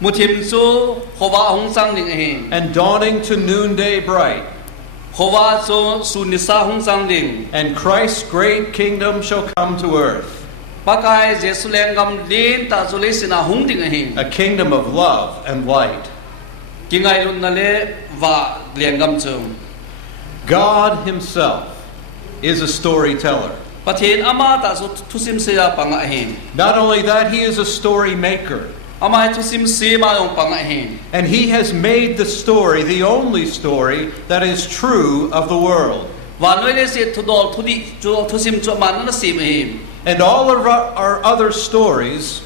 muthim chu khowa hong sang ding he and dawning to noonday bright. khowa chu sunisa hong sang ding And Christ's great kingdom shall come to earth, pakai jesuleng gam din ta chule sina hong ding he a kingdom of love and light. kingai lun na le wa lian gam chung God himself is a storyteller. pathin ama ta su thusim se ya panga he Not only that, he is a story maker. ama thusim se ma yong panga he And he has made the story the only story that is true of the world. wa noi le se thudol thudi chu thusim chu man na sim he And all of our other stories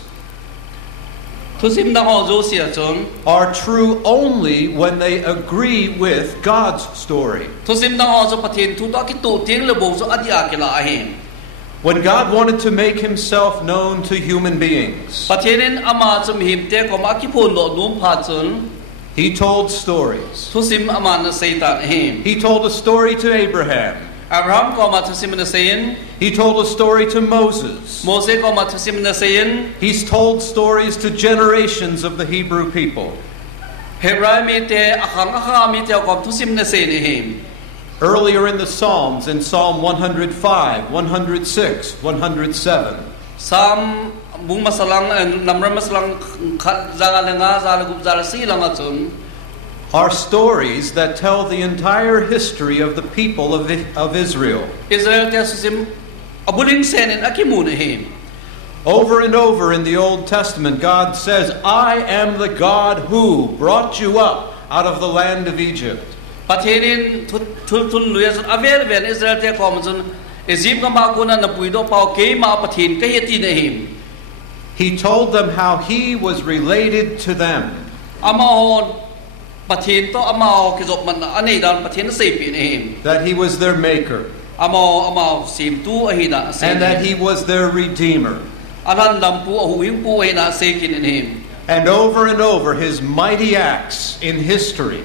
thusim da ho zo sia chung are true only when they agree with God's story. thusim da ho zo pathin thu ta ki tu ting le bo zo adia ke la he When God wanted to make himself known to human beings, pathin ama chum him te ko ma ki phun lo num pha chung he told stories. thusim ama na seitan he He told a story to Abraham. Abraham ko ma thusim na sein He told a story to Moses. Moses ko ma thusim na sein He's told stories to generations of the Hebrew people. Hebrai mi te akhang mi te ko thusim na sein he Earlier in the Psalms, in Psalm 105, 106, 107, sam bung masalang namra masalang khat jala lenga jala gup jala si langa chung are stories that tell the entire history of the people of Israel. Israel te susim abuling sen en akimun he Over and over in the Old Testament, God says, I am the God who brought you up out of the land of Egypt. pathin thul luya avel ven Israel te ko mun Egypt ma kuna na puido pau ke ma pathin ke yeti ne him He told them how he was related to them. amao pathin to amao ki jop man anei dan pathin sei pi ne him That he was their maker, amao sim tu ahida sei and that he was their redeemer. alan dam pu hu him pu ahida sei kin ne him And over his mighty acts in history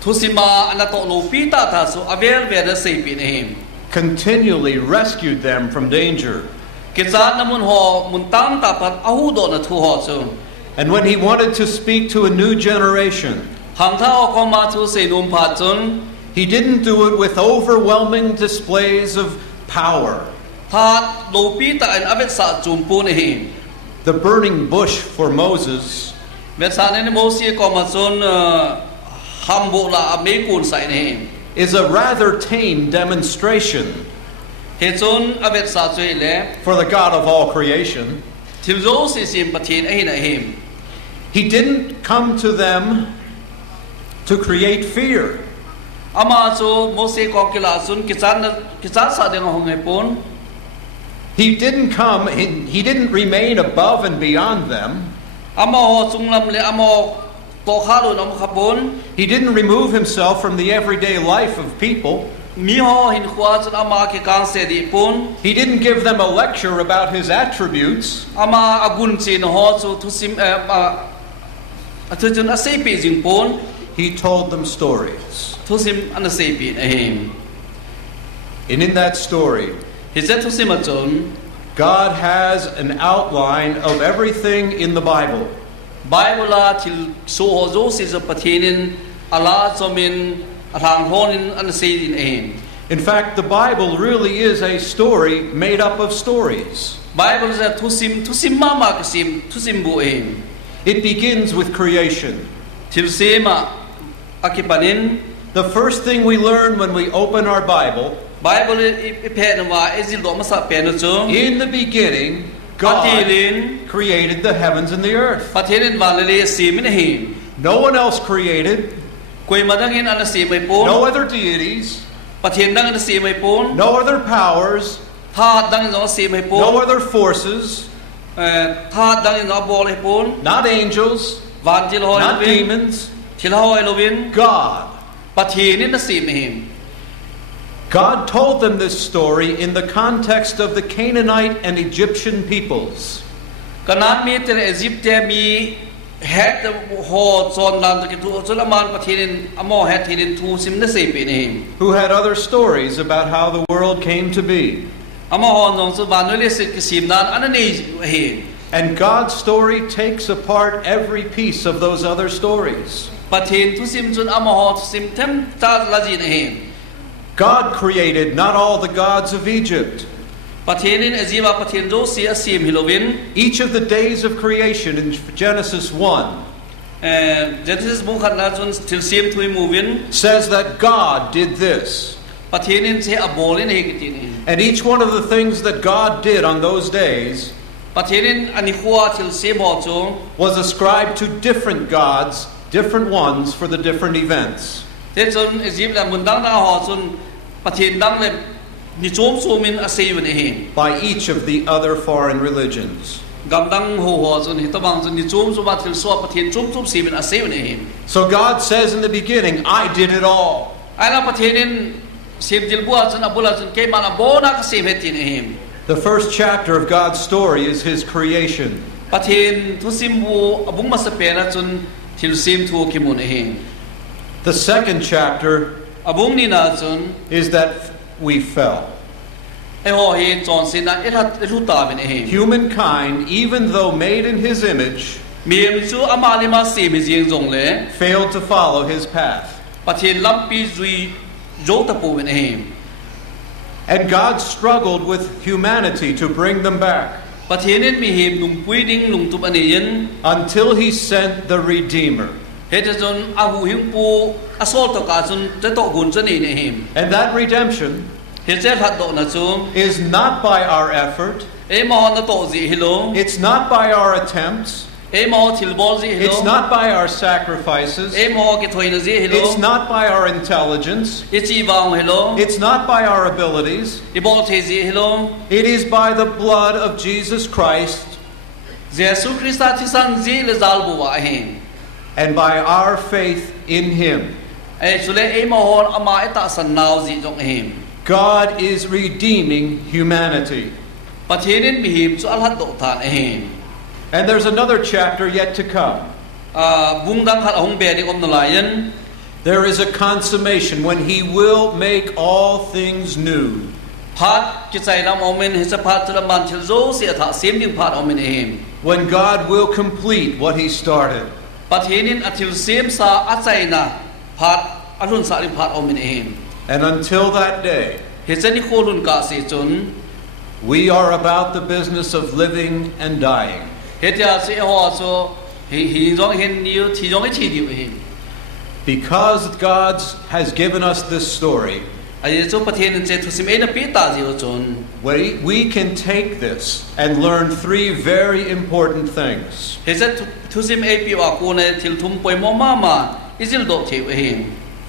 thusima anato no pita ta so avel ven sei pi ne him continually rescued them from danger. Kizat namun ho muntam tapat ahu do na thu ho chu And when he wanted to speak to a new generation, hamtha o ko ma thu se num pha chun he didn't do it with overwhelming displays of power. That lo pita an avet sa chum pu ne hi The burning bush for Moses vet sa ne Moses ko ma chun hambo la me kun sai ne is a rather tame demonstration he chun avet sa chui le for the God of all creation. thil zo si sim pathin ai na him He didn't come to them to create fear. ama chu Moses ko kila chun kichan sa de ngong he pon He didn't remain above and beyond them. ama ho chunglam le amo to khalu nam khapon He didn't remove himself from the everyday life of people. mi ho hin khwa chun ama ki kang se di pon He didn't give them a lecture about his attributes. ama agun chin ho chu thusim athu chun asei pi jing pon He told them stories. thusim anasei pi him And in that story, he said thusim achon God has an outline of everything in the Bible. Bible la til so ho zo si zo pathinin ala chomin athang honin anasei din him In fact, the Bible really is a story made up of stories. Bible sa thusim mama kasim thusim bu him It begins with creation. til sema akipanin The first thing we learn when we open our Bible, Bible iphen wa ezil do masa pen chu in the beginning, God pathilin created the heavens and the earth. pathilin walale simin him No one else created, koi madangin anasi mai pon no other deities, pathin dang anasi mai pon no other powers, tha dang no si mai pon no other forces, tha dang no bol hai pon not angels, van til ho not lovin demons, til ho lovin God. pathinin nasi mai him God told them this story in the context of the Canaanite and Egyptian peoples. kanan mi tel Egypt te mi het ho chon lan ki tu chulaman pathinin amo het hinin thu sim na sei pe ni Who had other stories about how the world came to be. amo ho nong chu vanole se ki sim nan anani he And God's story takes apart every piece of those other stories. ประเทศทุสิมจุนอมหอทุสิมเทมตาลาจีนเอง God created not all the gods of Egypt. ประเทศนี้จีว่าประเทศโรเซียซีมฮิโลวิน Each of the days of creation in Genesis 1 Genesis บุคันนาจุนทิลซีมทุยมูวิน says that God did this. ประเทศนี้เชอโบลินเฮกิติน And each one of the things that God did on those days ประเทศนี้อันนี้ขัวทิลซีมหอจู was ascribed to different gods, different ones for the different events. เทจุนจีบแหละมุนดังนาหอจุนประเทศดังเลยนิจมซูมินอาศัยอยู่ในเอง by each of the other foreign religions. กำดังหัวจุนหิตบังจุนนิจมซูมาทิลสวประเทศจุมซีมินอาศัยอยู่ในเอง So God says in the beginning, I did it all. ไอ้ละประเทศนี้ซีมจิลบัวจุนอับุลาจุนเกมันอับโบนักซีมเฮตินเอง The first chapter of God's story is His creation. ประเทศทุสิมบูอบุงมาสเปนะจุนทิลซีมทูคิมุนเอง The second chapter อบุงนี่นาจุน is that we fell. ไอ้หัวเฮจอนสินะเอรุตาเป็นเอง Humankind, even though made in His image, มีมจูอามาลิมาซีมิจิงจงเลย failed to follow His path. ประเทศลำปีจุยโยตะปูเป็นเอง And God struggled with humanity to bring them back ประเทศนี้มีเหตุลุงปุยดิ้งลุงตุบอันนี้ยัน until He sent the Redeemer. เหตุจนอาหูหิงปูอาโซลตกาจนจะตกหุ่นจะนี่เอง And that redemption เหตุเจ้าขัดโตนะจู is not by our effort. มอนะโตจีฮิโล It's not by our attempts. มอทิลบอลจีฮิโล It's not by our sacrifices. มอกิถอยนะจีฮิโล It's not by our intelligence. จีวางฮิโล It's not by our abilities. บอลเทจีฮิโล It is by the blood of Jesus Christ เยซูคริสต์ที่สันจีเลซัลบัวเอง and by our faith in Him. สุเลมอฮอนอามาตาสันนาวจีจงเอง God is redeeming humanity. ประเทศนี้มีเหตุสุอัลฮัดโตทานเอง And there's another chapter yet to come. บุงดังขัดหงเบียดิอมนลายัน There is a consummation when He will make all things new. พัดกิจใจนำอมินเฮสพัดจุลมันเชลโซเสียถาเสียมดิงพัดอมินเอง When God will complete what He started. ประเทศนี้อธิลเสียมสาอัจใจนะพัดอรุณสาริพัดอมินเอง And until that day, เหตุนี้โคลุนกาเสียจน we are about the business of living and dying. เหตุเสียหัวโซหิจงเห็นนิวที่จงให้ทีเดียวเอง Because God has given us this story, ไอ้เจ้าประเทศนี้เจตุสิเมนปีตาเดียวจน we can take this and learn three very important things. เหตุทุสิเมปีว่ากูในทิลทุมปวยมอมาอิจิลโดเทวเอง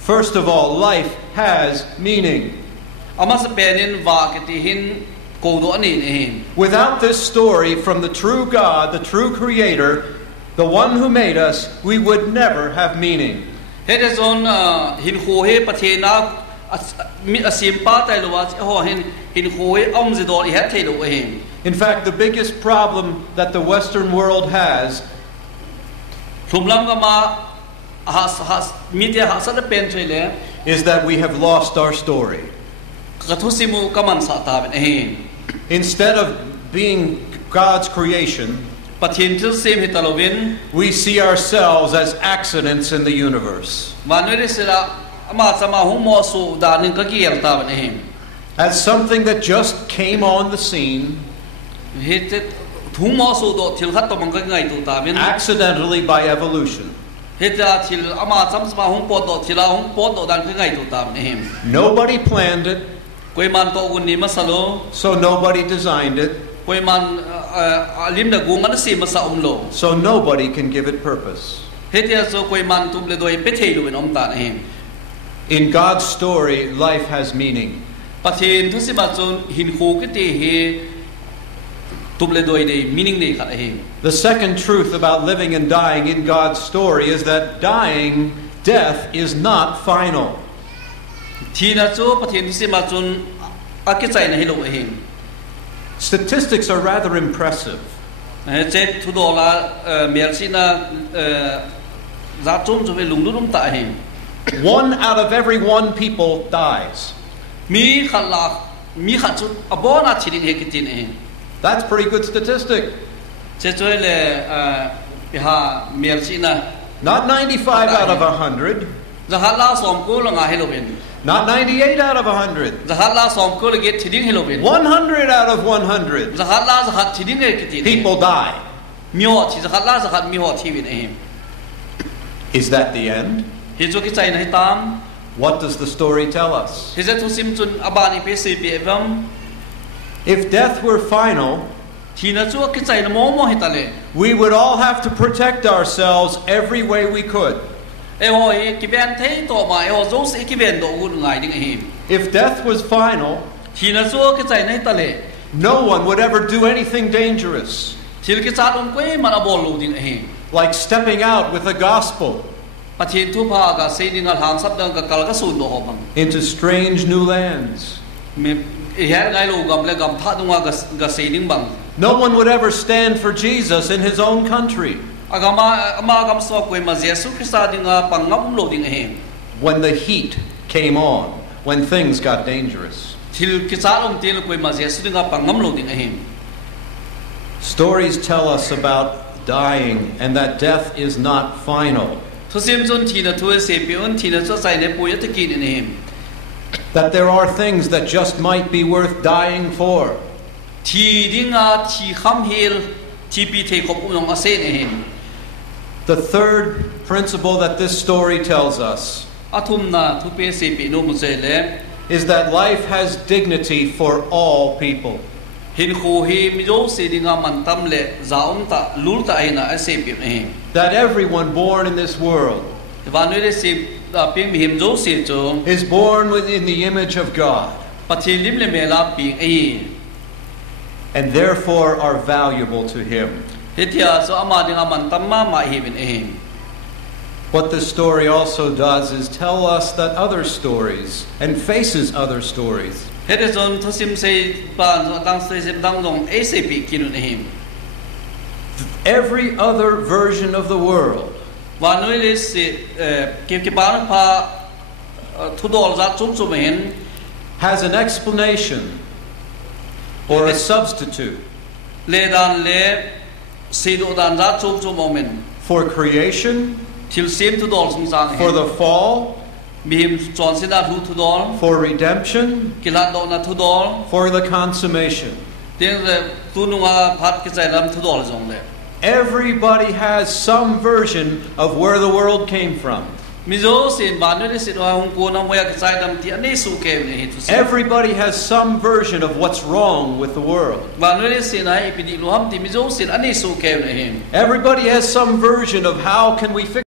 First of all, life has meaning. อามาสเปนินวากติหินโกโดอันนี้เอง Without this story from the true God, the true Creator, the one who made us, we would never have meaning. เหตุจนหินโคเฮประเทศนักมีอาศิมป้าใจหรือว่าหินโคเฮอ้อมจิโดอีเฮตเทโลเอง In fact, the biggest problem that the Western world has ทุมลำก็มามีเดียหาสัตว์เป็นช่วยเหลือ is that we have lost our story. กระทุสิมูกมันสาตาเป็นเอง Instead of being God's creation, ประเทศที่เซมฮิตาโลวิน we see ourselves as accidents in the universe. วันนี้สิละมาสมาหุมอสูดานินก็เกี่ยวตาเป็นเอง As something that just came on the scene, เหตุถุงมอสูโดทิลขัดตัวมันก็ไงตัวตาเป็น accidentally by evolution. เหตุทิลอามาสมาหุมปอดโดทิลาหุมปอดโดดันก็ไงตัวตาเป็นเอง Nobody planned it, กุยมันโตกุนีมาสโล so nobody designed it, กุยมันลิมดะกูมันสีมาสะอมโล so nobody can give it purpose. เหตุโซกุยมันตุบเลโดยเปเทลูเป็นอมตาเอง In God's story, life has meaning. ประเทศทุสิบาจนหินโคกิติเฮตุบเลโดยในมินิงในขัดเอง The second truth about living and dying in God's story is that death is not final. ทีน่ะโจประเทศทุสิบาจนอากิใจในฮิโลเอง Statistics are rather impressive. เจ็ดทุดอลาเมียร์ซินาจัดจุ่มจะไปลุงลุ่มตาเอง 1 out of every 1 people dies. มีขัดหลักมีขัดจุดอบอนาชิดิเฮกิตินเอง That's a pretty good statistic. che choi le ha miel chi na Not 95 out of 100. zahat la som ko la nga helobin Not 98 out of 100. zahat la som ko le get thiding helobin 100 out of 100. zahat la zahat thiding e kiti People die. myo chi zahat la zahat mi ho thi win e Is that the end? hi chu ki chai na hi tam What does the story tell us? hi je thu sim chun abani pe se pe evam If death were final, thi na chu ki chai na mo hi ta le we would all have to protect ourselves every way we could. e ho e ki ben thei to ma e ho zo se ki ben do gun ngai ding e If death was final, thi na chu ki chai na hi ta le no one would ever do anything dangerous, thil ki chat on ko e man abol lu ding e like stepping out with the gospel pathin thu pha ga se ding al hang sap dang ka kal ka sun do ho bang into strange new lands. me her ngai lo gam le gam tha dunga ga se ding bang No one would ever stand for Jesus in his own country. agama ama gam so ko ma jesu krista dinga pangam lo ding e When the heat came on, when things got dangerous. thil ki chat om til ko ma jesu dinga pangam lo ding e Stories tell us about dying and that death is not final. thu sim chon thi na thu se pe on thi na cho sai ne pu ya te ki ne That there are things that just might be worth dying for. thi dinga thi kham hil thi pi the khop um ase ne The third principle that this story tells us athum na thu pe se pe no mu se le is that life has dignity for all people. hin khu hi mi jo se dinga man tam le zaum ta lul ta ai na ase pe ne That everyone born in this world va no le se pe mi him jo se cho is born within the image of God pathi lim le me la pi ai and therefore are valuable to Him. hetia so ama dinga man tam ma hi bin e What this story also does is tell us that other stories and faces other stories. hete jon thu sim se pan so dang se dang dong e se pi ki ne Every other version of the world va no le se ke pa pha thu dol za chum chum hen has an explanation or a substitute le dan le se do dan za chum chum moment for creation, til sim thu dol sung sang for the fall, bim chon se da thu dol for redemption, ki la do na thu dol for the consummation. ten re tu nu nga phat ki chai lam thu dol jong le Everybody has some version of where the world came from. mi zo sin ba no le se do hong ko na mo ya ki chai dam ti ani su ke ne hi tu se Everybody has some version of what's wrong with the world. ba no le se na epidi lo ham ti mi zo sin ani su ke ne hi Everybody has some version of how can we fix